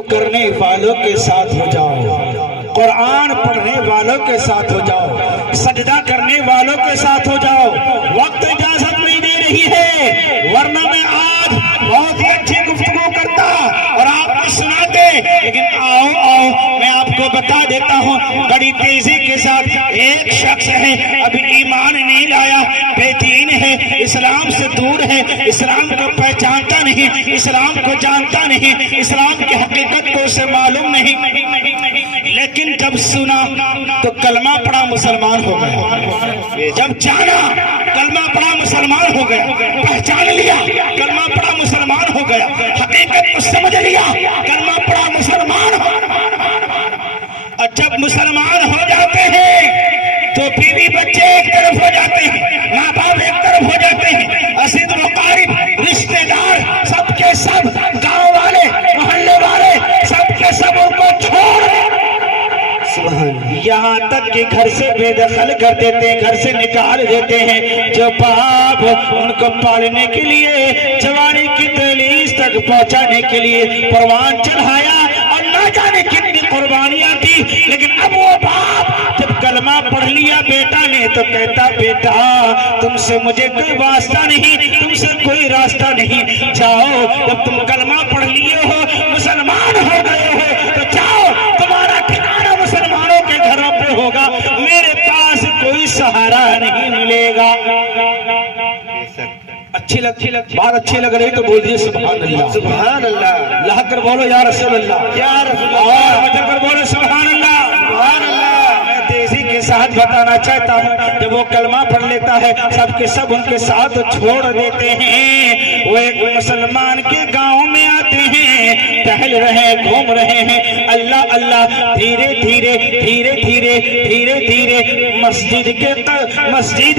کرنے والوں کے ساتھ ہو جاؤ، قرآن پڑھنے والوں کے ساتھ ہو جاؤ، سجدہ کرنے والوں کے ساتھ ہو جاؤ۔ وقت اجازت نہیں دے رہی ہے، ورنہ میں آج بہت ہی اچھی گفتگو کرتا اور آپ کو سناتے، لیکن آؤ میں آپ کو بتا دیتا ہوں بڑی تیزی کے ساتھ۔ ایک شخص ہے ابھی ایمان نہیں لایا، بے دین ہے، اسلام سے دور ہے، اسلام کو پہچانتا نہیں، اسلام کو جانتا نہیں، اسلام کی حقیقت کو اسے معلوم نہیں، لیکن جب سنا تو کلمہ پڑھا مسلمان ہو گیا۔ جب جانا کلمہ پڑھا مسلمان ہو گیا، پہچان لیا کلمہ پڑھا مسلمان ہو گیا، حقیقت کو سمجھ لیا کلمہ پڑھا مسلمان ہو۔ اور جب مسلمان ہو جاتے ہیں تو بیوی بچے ایک طرف ہو جاتے ہیں، ماں باپ ایک طرف ہو جاتے ہیں، عزیز و قریب رشتے دار سب کے سب، گاؤں والے محلے والے سب کے سب ان کو چھوڑ یہاں تک کہ گھر سے بے دخل کر دیتے ہیں، گھر سے نکال دیتے ہیں۔ جو باپ ان کو پالنے کے لیے جوانی کی دہلیز تک پہنچانے کے لیے پروان چڑھایا اور نہ جانے کتنی قربانیاں دی، لیکن اب وہ باپ جب کلمہ پڑھ لیا بیٹا نے تو کہتا بیٹا تم سے مجھے کوئی واسطہ نہیں، تم سے کوئی راستہ نہیں، جاؤ جب تم کلمہ پڑھ لیے ہو مسلمان ہو گئے ہو تو جاؤ، تمہارا ٹھکانہ مسلمانوں کے گھروں پہ ہوگا، میرے پاس کوئی سہارا نہیں ملے گا۔ اچھی بات اچھی لگ رہی تو بول دیجیے سبحان اللہ، سبحان اللہ، لہک کر بولو یا رسول اللہ، یا رسول اللہ، اور مچل کر بولو سبحان اللہ، سبحان اللہ۔ میں تیزی کے ساتھ بتانا چاہتا ہوں جب وہ کلمہ پڑھ لیتا ہے سب کے سب ان کے ساتھ چھوڑ دیتے ہیں، وہ ایک مسلمان کے گاؤں میں آتے ہیں، ٹہل رہے گھوم رہے ہیں، اللہ اللہ، دھیرے دھیرے دھیرے دھیرے دھیرے دھیرے مسجد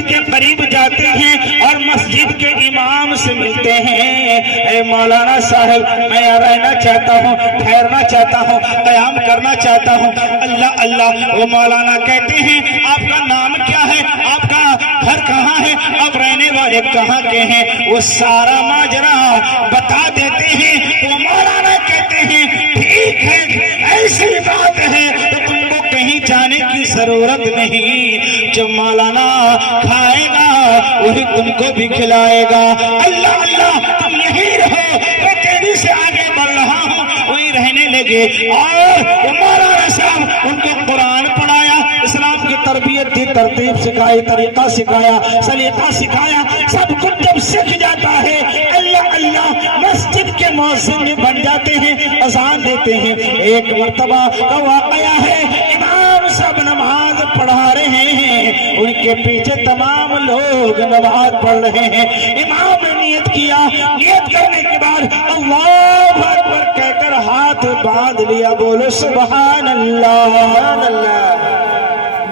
کے قریب جاتے ہیں اور مسجد کے امام سے ملتے ہیں۔ اے مولانا صاحب میں یہاں رہنا چاہتا ہوں، ٹھہرنا چاہتا ہوں، قیام کرنا چاہتا ہوں۔ اللہ اللہ، وہ مولانا کہتے ہیں آپ کا نام کیا ہے، آپ کا گھر کہاں ہے، آپ رہنے والے کہاں کے ہیں، وہ سارا ماجرا بتا دیتے ہیں۔ وہ مولانا کہتے ہیں ٹھیک ہے، ایسی بات ہے تو تم کو کہیں جانے کی ضرورت نہیں، جو مولانا کھائے گا وہی تم کو بھی کھلائے گا۔ اللہ اللہ، تم یہیں رہو، میں تیزی سے آگے بڑھ رہا ہوں، وہی رہنے لگے۔ اور مولانا صاحب ان کو قرآن پڑھایا، اسلام کی تربیت دی، ترتیب سکھائی، طریقہ سکھایا، سلیقہ سکھایا، سب کچھ جب سیکھ جاتا ہے اللہ اللہ مسجد کے مؤذن بن جاتے ہیں، اذان دیتے ہیں۔ ایک مرتبہ کا واقعہ ہے، امام صاحب نماز پڑھا رہے ہیں، ان کے پیچھے تمام لوگ نماز پڑھ رہے ہیں، امام نے نیت کیا، نیت کرنے کے بعد اللہ اکبر کہہ کر ہاتھ باندھ لیا، بولو سبحان اللہ،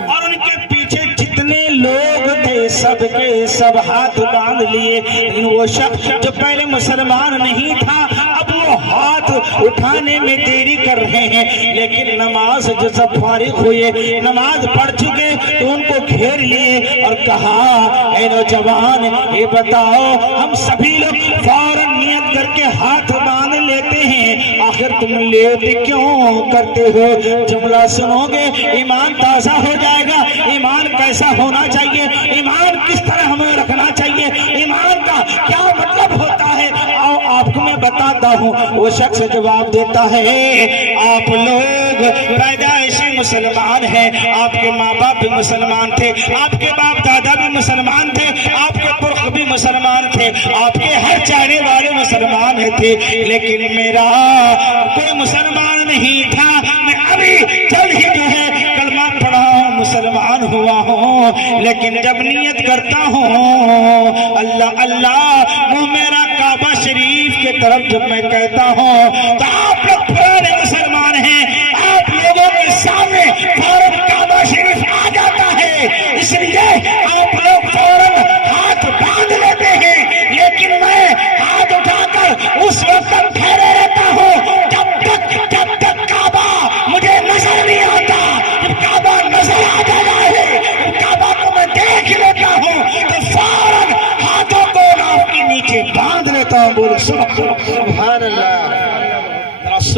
اور ان کے پیچھے جتنے لوگ تھے سب کے سب ہاتھ باندھ لیے، لیکن وہ شخص جو پہلے مسلمان نہیں تھا اب وہ ہاتھ اٹھانے میں دیری کر رہے ہیں، لیکن نماز جو سب فارغ ہوئے، نماز پڑھ چکے تو ان کو گھیر لیے اور کہا اے نوجوان یہ بتاؤ، ہم سبھی لوگ فوراً نیت کر کے ہاتھ باندھ لیتے ہیں، آخر تم لیٹ کیوں کرتے ہو؟ جملہ سنو گے ایمان تازہ ہو جائے گا۔ ایمان کیسا ہونا چاہیے، ایمان کس طرح ہمیں رکھنا چاہیے، ایمان کا کیا مطلب ہوتا ہے، آؤ آپ کو میں بتاتا ہوں۔ وہ شخص جواب دیتا ہے آپ لوگ پیدائشی مسلمان ہیں، آپ کے ماں باپ بھی مسلمان تھے، آپ کے باپ دادا بھی مسلمان تھے، آپ کے پرخ بھی مسلمان تھے، آپ کے ہر چاہنے والے مسلمان تھے، لیکن میرا کوئی مسلمان نہیں تھا، میں ابھی جلد ہی جو ہے کلمہ پڑھا ہوں، مسلمان ہوا ہوں، لیکن جب نیت کرتا ہوں اللہ اللہ، وہ میرا کعبہ شریف کے طرف جب میں کہتا ہوں تو آپ لوگ پرانے مسلمان ہیں، آپ لوگوں کے سامنے فوراً کعبہ شریف آ جاتا ہے، اس لیے آپ لوگ فوراً ہاتھ باندھ لیتے ہیں، لیکن میں ہاتھ اٹھا کر اس وقت تک ٹھہرے رہتا ہوں جب تک کعبہ مجھے نظر نہیں آتا۔ جب کعبہ نظر آ جاتا ہے، کعبہ کو میں دیکھ لیتا ہوں تو فوراً ہاتھوں کو ناف کے نیچے باندھ لیتا ہوں۔ بولو سبحان اللہ،